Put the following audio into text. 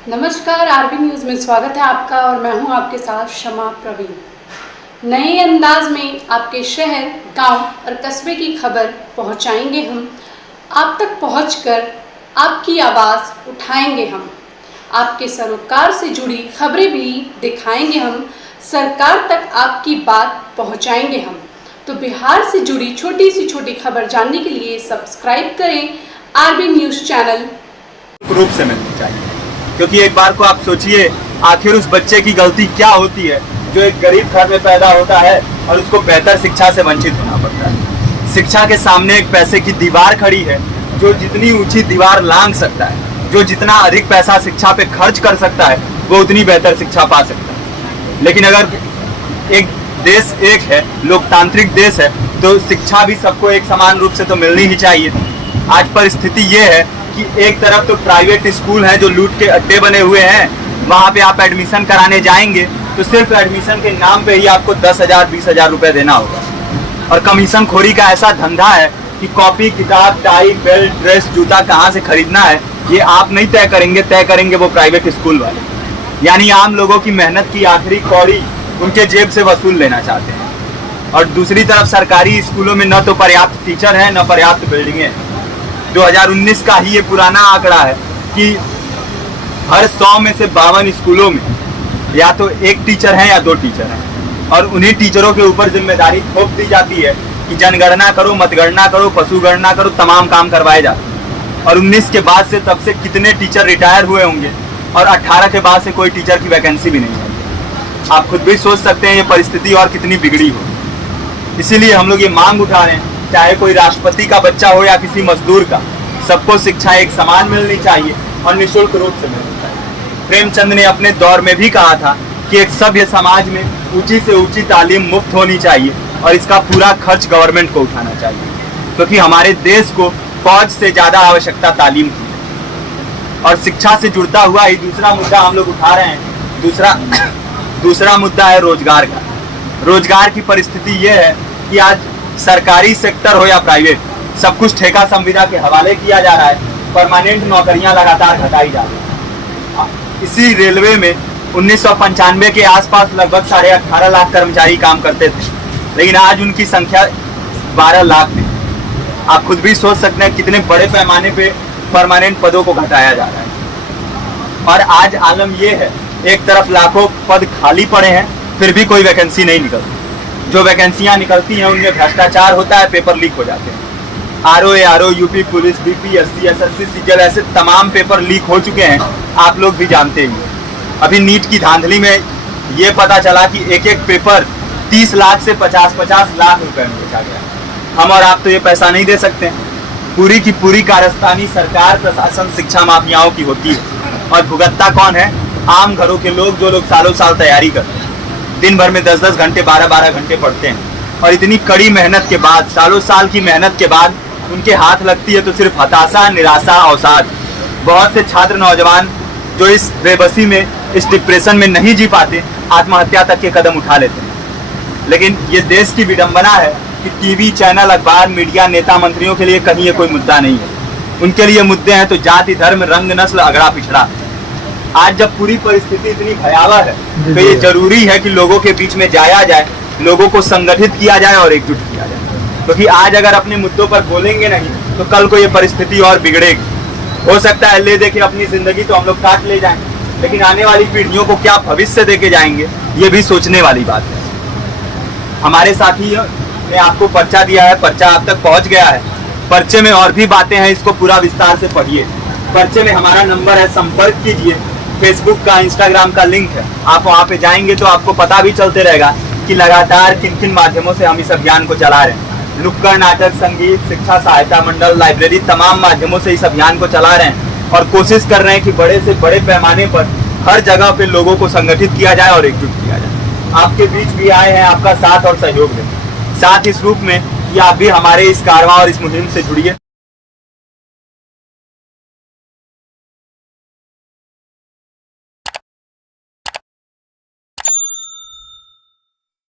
नमस्कार, RB news में स्वागत है आपका और मैं हूं आपके साथ शमा प्रवीण। नए अंदाज में आपके शहर, गांव और कस्बे की खबर पहुंचाएंगे हम। आप तक पहुंचकर आपकी आवाज़ उठाएंगे हम। आपके सरोकार से जुड़ी खबरें भी दिखाएंगे हम। सरकार तक आपकी बात पहुंचाएंगे हम। तो बिहार से जुड़ी छोटी से छोटी खबर जानने के लिए सब्सक्राइब करें आरबी न्यूज़ चैनल। रूप से मिलनी चाहिए, क्योंकि एक बार को आप सोचिए, आखिर उस बच्चे की गलती क्या होती है जो एक गरीब घर में पैदा होता है और उसको बेहतर शिक्षा से वंचित होना पड़ता है। शिक्षा के सामने एक पैसे की दीवार खड़ी है। जो जितनी ऊंची दीवार लांघ सकता है, जो जितना अधिक पैसा शिक्षा पे खर्च कर सकता है, वो उतनी बेहतर शिक्षा पा सकता है। लेकिन अगर एक देश एक है, लोकतांत्रिक देश है, तो शिक्षा भी सबको एक समान रूप से तो मिलनी ही चाहिए। आज परिस्थिति ये है कि एक तरफ तो प्राइवेट स्कूल हैं जो लूट के अड्डे बने हुए हैं, वहाँ पे आप एडमिशन कराने जाएंगे तो सिर्फ एडमिशन के नाम पे ही आपको 10,000 20,000 रुपए देना होगा। और कमीशन खोरी का ऐसा धंधा है कि कॉपी, किताब, टाई, बेल्ट, ड्रेस, जूता कहाँ से खरीदना है ये आप नहीं तय करेंगे वो प्राइवेट स्कूल वाले। यानी आम लोगों की मेहनत की आखिरी कौड़ी उनके जेब से वसूल लेना चाहते हैं। और दूसरी तरफ सरकारी स्कूलों में न तो पर्याप्त टीचर है, न पर्याप्त बिल्डिंगें हैं। 2019 का ही ये पुराना आंकड़ा है कि हर 100 में से 52 स्कूलों में या तो एक टीचर है या 2 टीचर हैं। और उन्हीं टीचरों के ऊपर जिम्मेदारी थोप दी जाती है कि जनगणना करो, मतगणना करो, पशुगणना करो, तमाम काम करवाए जाते हैं। और 19 के बाद से तब से कितने टीचर रिटायर हुए होंगे और 18 के बाद से कोई टीचर की वैकेंसी भी नहीं है। आप खुद भी सोच सकते हैं ये परिस्थिति और कितनी बिगड़ी हो। इसीलिए हम लोग ये मांग उठा रहे हैं, चाहे कोई राष्ट्रपति का बच्चा हो या किसी मजदूर का, सबको शिक्षा एक समान मिलनी चाहिए और निःशुल्क रूप से मिलनी चाहिए। प्रेमचंद ने अपने दौर में भी कहा था कि एक सभ्य समाज में ऊंची से ऊंची तालीम मुफ्त होनी चाहिए और इसका पूरा खर्च गवर्नमेंट को उठाना चाहिए, क्योंकि हमारे देश को फौज से ज्यादा आवश्यकता तालीम की है। और शिक्षा से जुड़ता हुआ ही दूसरा मुद्दा हम लोग उठा रहे हैं। दूसरा मुद्दा है रोजगार का। रोजगार की परिस्थिति ये है कि आज सरकारी सेक्टर हो या प्राइवेट, सब कुछ ठेका संविदा के हवाले किया जा रहा है। परमानेंट नौकरियां लगातार घटाई जा रही हैं। इसी रेलवे में 1995 के आसपास लगभग 18.5 लाख कर्मचारी काम करते थे, लेकिन आज उनकी संख्या 12 लाख है। आप खुद भी सोच सकते हैं कितने बड़े पैमाने पे परमानेंट पदों को घटाया जा रहा है। और आज आलम ये है, एक तरफ लाखों पद खाली पड़े हैं, फिर भी कोई वैकेंसी नहीं निकलती। जो वैकेंसियां निकलती हैं उनमें भ्रष्टाचार होता है, पेपर लीक हो जाते हैं। RO, UP police, BPSC, SSC, CGL, ऐसे तमाम पेपर लीक हो चुके हैं, आप लोग भी जानते ही। अभी नीट की धांधली में ये पता चला कि एक एक पेपर 30 लाख से 50-50 लाख रुपए में बेचा गया। हम और आप तो ये पैसा नहीं दे सकते। पूरी की पूरी कारस्तानी सरकार, प्रशासन, शिक्षा माफियाओं की होती है। और भुगतता कौन है? आम घरों के लोग, जो लोग सालों साल तैयारी करते हैं, दिन भर में 10-10 घंटे, 12-12 घंटे पढ़ते हैं। और इतनी कड़ी मेहनत के बाद, सालों साल की मेहनत के बाद उनके हाथ लगती है तो सिर्फ हताशा, निराशा, अवसाद। बहुत से छात्र नौजवान जो इस बेबसी में, इस डिप्रेशन में नहीं जी पाते, आत्महत्या तक के कदम उठा लेते हैं। लेकिन ये देश की विडंबना है कि टीवी चैनल, अखबार, मीडिया, नेता, मंत्रियों के लिए कहीं ये कोई मुद्दा नहीं है। उनके लिए मुद्दे हैं तो जाति, धर्म, रंग, नस्ल, अगड़ा पिछड़ा। आज जब पूरी परिस्थिति इतनी भयावह है तो ये जरूरी है कि लोगों के बीच में जाया जाए, लोगों को संगठित किया जाए और एकजुट किया जाए। क्योंकि आज अगर अपने मुद्दों पर बोलेंगे नहीं तो कल को ये परिस्थिति और बिगड़ेगी। हो सकता है ले देके अपनी जिंदगी तो हम लोग काट ले जाएं, लेकिन आने वाली पीढ़ियों को क्या भविष्य देके जाएंगे, ये भी सोचने वाली बात है। हमारे साथी ने आपको पर्चा दिया है, पर्चा आप तक पहुंच गया है। पर्चे में और भी बातें हैं, इसको पूरा विस्तार से पढ़िए। पर्चे में हमारा नंबर है, संपर्क कीजिए। फेसबुक का, इंस्टाग्राम का लिंक है, आप वहाँ पे जाएंगे तो आपको पता भी चलते रहेगा कि लगातार किन किन माध्यमों से हम इस अभियान को चला रहे हैं। नुक्कड़ नाटक, संगीत, शिक्षा सहायता मंडल, लाइब्रेरी, तमाम माध्यमों से इस अभियान को चला रहे हैं और कोशिश कर रहे हैं कि बड़े से बड़े पैमाने पर हर जगह पे लोगों को संगठित किया जाए और एकजुट किया जाए। आपके बीच भी आए हैं आपका साथ और सहयोग दें। साथ इस रूप में कि आप भी हमारे इस कारवां और इस मुहिम से जुड़िए।